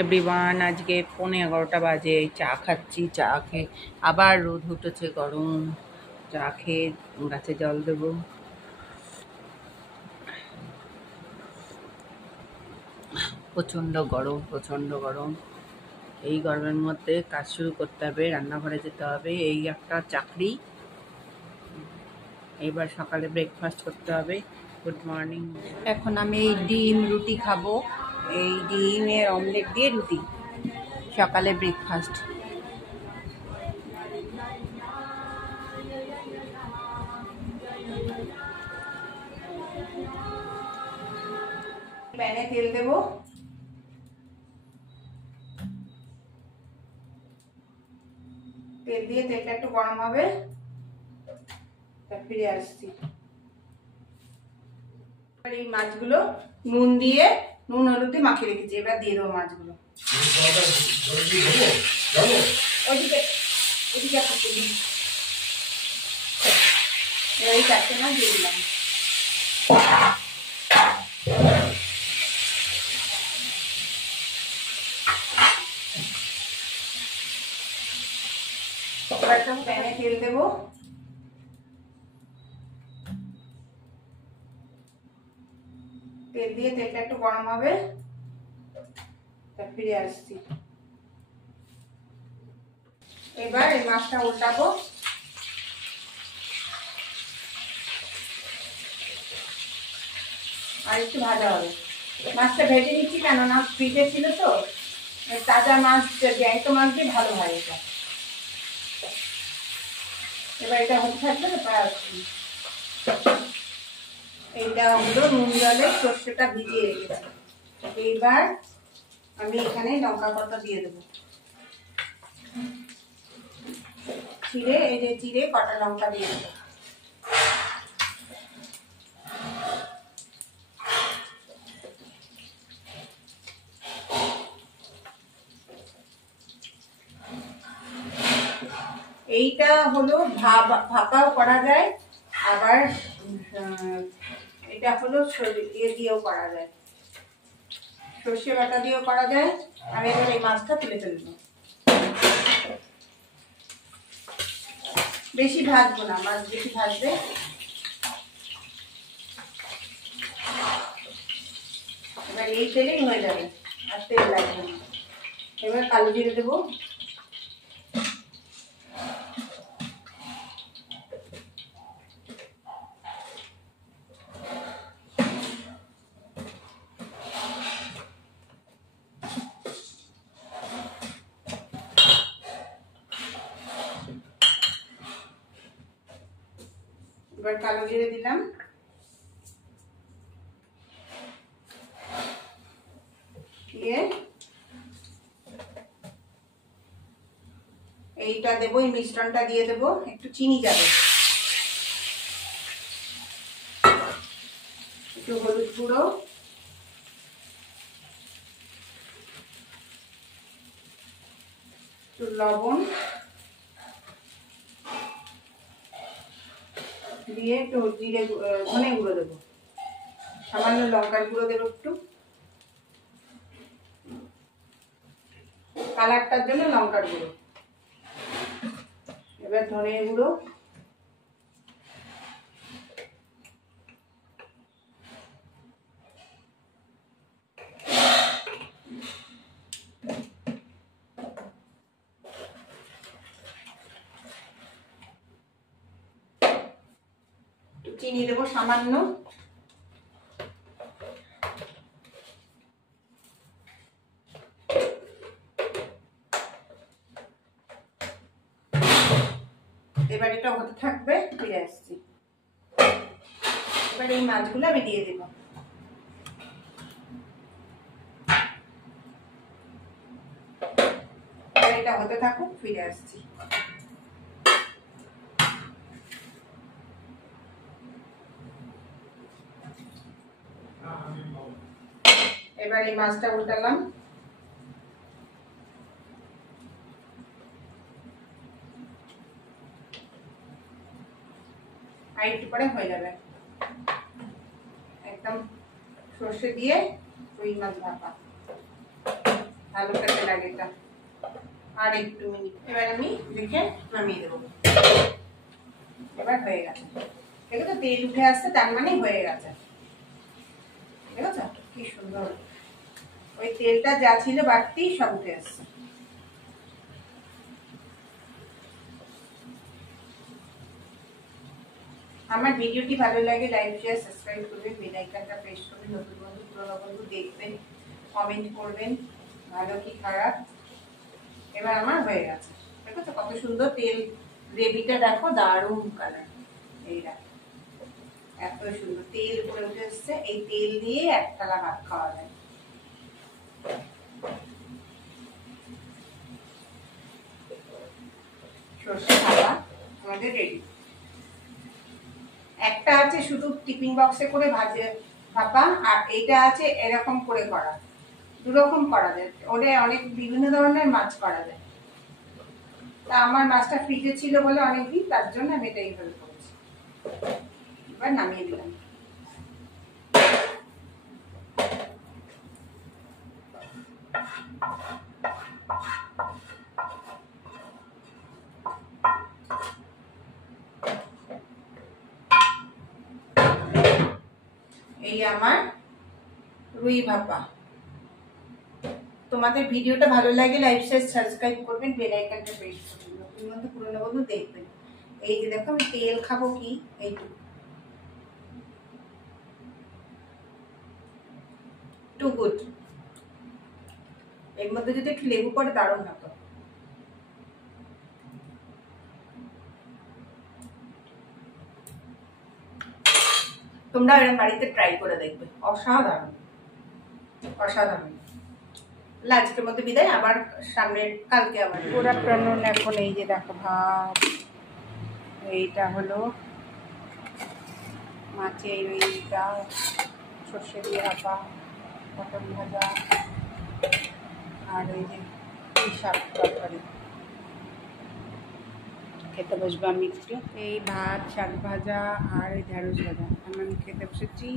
Everyone, আজকে 11:15 বাজে। চা খাচ্ছি। চা খেয়ে আবার রোদ উঠেছে গরম। চা খেয়ে গাছে জল দেবো। প্রচণ্ড গরম, প্রচণ্ড গরম। এই গরমের মধ্যে কাজ শুরু করতে হবে, রান্নাঘরে যেতে হবে। এই একটা চাকরি। এবার সকালে ব্রেকফাস্ট করতে হবে। Good morning. এখন আমি এই ডিম রুটি খাবো। এই ডিমের অমলেট দিয়ে রুটি, সকালে ব্রেকফাস্ট। প্যানে তেল দেবো। তেল দিয়ে তেলটা একটু গরম হবে, ফিরে আসছি। এই মাছগুলো নুন দিয়ে, নুন হলুদ দিয়ে মাখিয়ে রেখেছি, এবার দিয়ে দেবো মাছগুলো। এই চারটে মাছ দিয়ে দিলাম। এবার একটা প্যানে তেল দেবো। তেল দিয়ে তেলটা একটু গরম হবে, ফিরে আসছি। এবার এই মাছটা উল্টাবো। আর একটু ভাজা হবে। মাছটা ভেজে নিচ্ছি, কেননা ফ্রিজে ছিল তো। তাজা মাছ, জ্যান্ত মাছ দিয়ে ভালো হয় এটা। এবার এটা হতে থাকবে না, এইটা হলো নুন জলে সর্ষেটা ভিজিয়ে রেখেছি। এইবার আমি এখানে লঙ্কা পাতা দিয়ে দেবো। চিড়ে, এই যে চিড়ে কটা লঙ্কা দিয়ে দেবো। এইটা হলো ভাপাও করা যায়, আবার এটা হলো ইয়ে দিয়েও করা যায়, সর্ষে বাটা দিয়েও করা যায়। আর এবার এই মাছটা তুলে ফেলবো। বেশি ভাজবো না, মাছ বেশি ভাজবে। এবার এই তেলেই হয়ে যাবে, আর তেল লাগবে না। এবার কালো জিরে দেবো। এবার কালো জিরে দিলাম। দিয়ে এইটা দেবো, এই মিশ্রণটা দিয়ে দেবো। একটু চিনি যাবে, একটু হলুদ গুঁড়ো, একটু লবণ দিয়ে, একটু জিরে ধনে গুঁড়ো দেবো, সামান্য লঙ্কার গুঁড়ো দেবো একটু, কালারটার জন্য লঙ্কার গুঁড়ো। এবার ধনে গুঁড়ো, চিনি দেবো সামান্য। এবার এটা হতে থাকবে, ফিরে আসছি। এবার এই মাছগুলো আমি দিয়ে দেবো। এটা হতে থাকুক, ফিরে আসছি। এবার এই মাছটা উল্টালাম। আর একটু পরে হয়ে যাবে। একদম সর্ষে দিয়ে রুই মাছ ভাপা। ভালো খেতে লাগে এটা। আর একটু মিনিট, এবার আমি দেখে নামিয়ে দেবো। এবার হয়ে গেছে, দেখো তো তেল উঠে আসছে, তার মানে হয়ে গেছে। দেখেছো কি সুন্দর, ওই তেলটা যা ছিল বাড়তি সব উঠে আসছে। আমার ভিডিওটি ভালো লাগে লাইক শেয়ার সাবস্ক্রাইব করবেন, বেল আইকনটা প্রেস করবেন, নতুন বন্ধু পুরনো বন্ধু দেখবেন, কমেন্ট করবেন ভালো কি খারাপ। এবার আমার হয়ে গেছে, দেখো তো কত সুন্দর তেল, গ্রেভিটা দেখো দারুণ কালার, এই দেখো এত সুন্দর তেল উপরে উঠে এসছে। এই তেল দিয়ে এক থালা ভাত খাওয়া যায়। সর্ষে ভাপা আমাদের রেডি। একটা আছে শুধু টিফিন বক্সে করে ভাজে ভাপা, আর এইটা আছে এরকম করে করা, দুরকম করা যায়। ওটা অনেক বিভিন্ন ধরনের মাছ করা যায়। তা আমার মাছটা ফ্রিজে ছিল বলে অনেকদিন, তার জন্য আমি এটা এইভাবে করেছি। এবার নামিয়ে দিলাম। এই আমার রুই ভাপা। তোমাদের ভিডিওটা ভালো লাগে লাইক শেয়ার সাবস্ক্রাইব করবেন, বেল আইকনটা প্রেস করবেন, নতুন বন্ধু পুরনো বন্ধু দেখবেন। এই যে দেখো আমি তেল খাবো কি, এইটুকু টু গুড। এর মধ্যে যদি একটু লেবু পড়ে দারুণ হতো। তোমরা এরকম বাড়িতে ট্রাই করে দেখবে, অসাধারণ অসাধারণ। আজকের মধ্যে বিদায়, আবার সামনের কালকে আবার গুড আফটারনুন। এখন এই যে দেখো ভাত, এইটা হলো মাছের এইটা সর্ষে দিয়ে ভাপা, পটল ভাজা, আর এই যে পুঁই শাক তরকারি। খেতে বসবো আমি একটু। এই ভাত, শাক ভাজা আর এই ঢেঁড়স ভাজা আমি খেতে বসেছি।